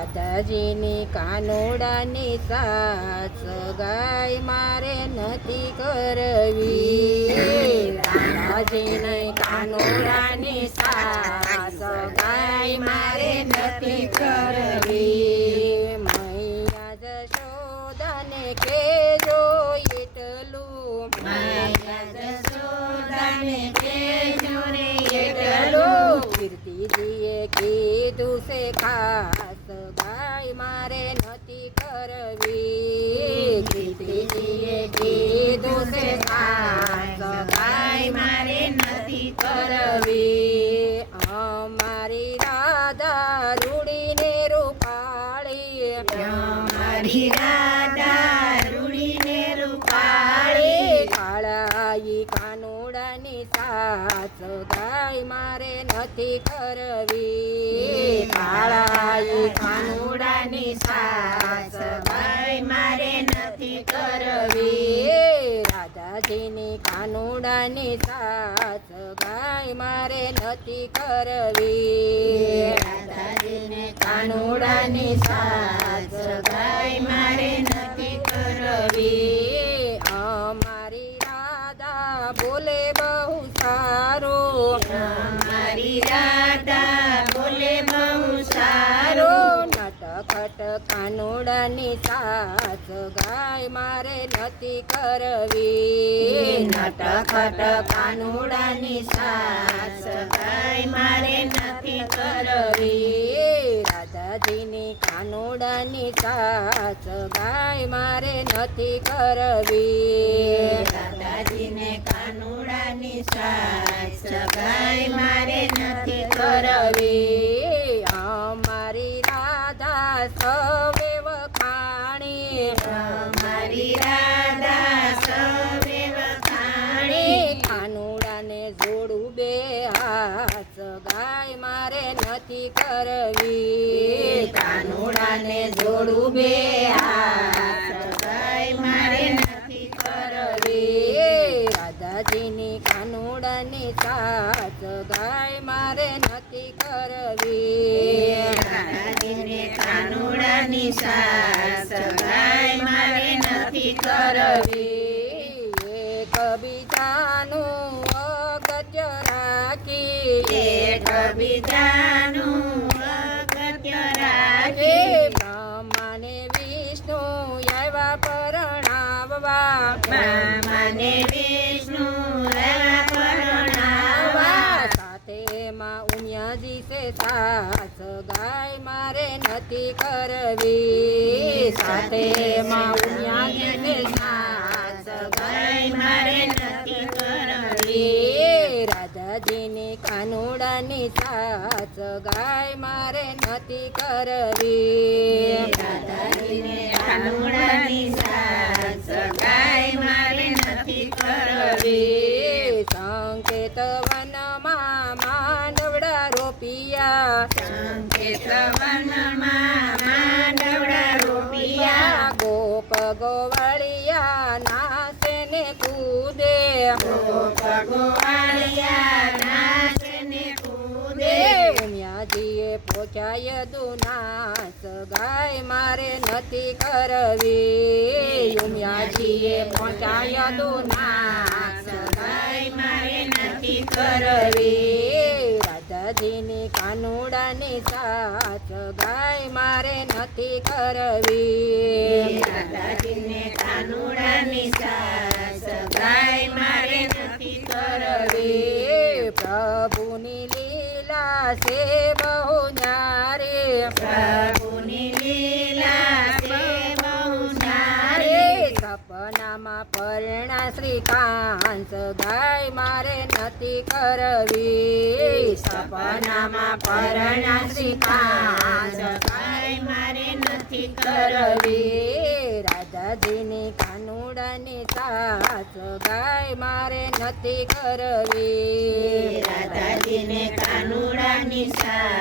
રાધાજીની કાનોડાની સાસ ગાય મારે નથી કરવી. રાધાજીની કાનોડાની સાસ ગાય મારે નથી કરવી. મૈયા જશોદાને કેજો એટલું મૈયા જશોદાને કહેજો રે એટલો. કીર્તિજીએ કીધું છે कढीला दारुडीने रुपाळे काळाई कानोडाने साच गाय मारे काळाई कानोडाने साच गाय मारे नथी करवी राधाजीने कानोडाने साच गाय मारे नथी करवी राधाजीने कानोडाने साच બોલે બહુ સારો. મારી રાધા બોલે બહુ સારો. નટખટ કાનોડાની સાસ ગાય મારે નથી કરવી. નટખટ કાનોડાની સાસ ગાય મારે નથી કરવી. રાધાજીની કાનોડાની સાસ ગાય મારે નથી કરવી દાદાજીને કાનુડાની સાસ ગાય મારે નથી કરવી અમારી રાધા સવે વખાણી મારી રાધા સવે વખાણી કાનુડાને જોડું બે હાથ ગાય મારે નથી કરવી કાનુડાને જોડું બે હાથ ગાય મારે નથી કરવી રાધાજીની કાનુડાની સાસ ગાય મારે નથી કરવી દાદાજીને કાનુડાની સાસ ગાય મારે નથી કરવી કરવી એક બીજાનું અગત્ય રાખી એક બીજાનું મામાને વિષ્ણુ એવા પરણાવા સાથે માં ઉમિયાજી છે સાસ ગાય મારે નથી કરવી. સાથે માં ઉમિયાજી કાનુડાની સાસ ગાય મારે નથી કરવી. દાદાજીને કાનુડાની સાસ ગાય મારે નથી કરવી. સંકેત વનમાં માંડવડા રોપિયા. સંકેત વનમાં માંડવડા રોપિયા. ગોપ ગોવાળિયા નાસે ને કૂદે. ગોપ ગોવાળિયા ઉમિયાજીએ પોચાય દુનાસ ગાય મારે નથી કરવી ઉમિયાજીએ પહોંચાય દુનાસ ગાય મારે નથી કરવી રાધાજીની કાનુડાની સાસ ગાય મારે નથી કરવી દાદાજીને કાનુડાની સાસ ગાય મારે નથી કરવી કરવી પ્રભુની લીલા છે સપનામાં પરણા શ્રીકાંત ગાય મારે નથી કરવી સપનામાં પરણા શ્રીકાંત ગાય મારે નથી કરવી રાજા રાધાજીની કાનુડાની સાસ ગાય મારે નથી કરવી રાધાજીને કાનુડાની સાસ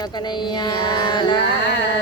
કૃષ્ણ કનૈયા લાલ કી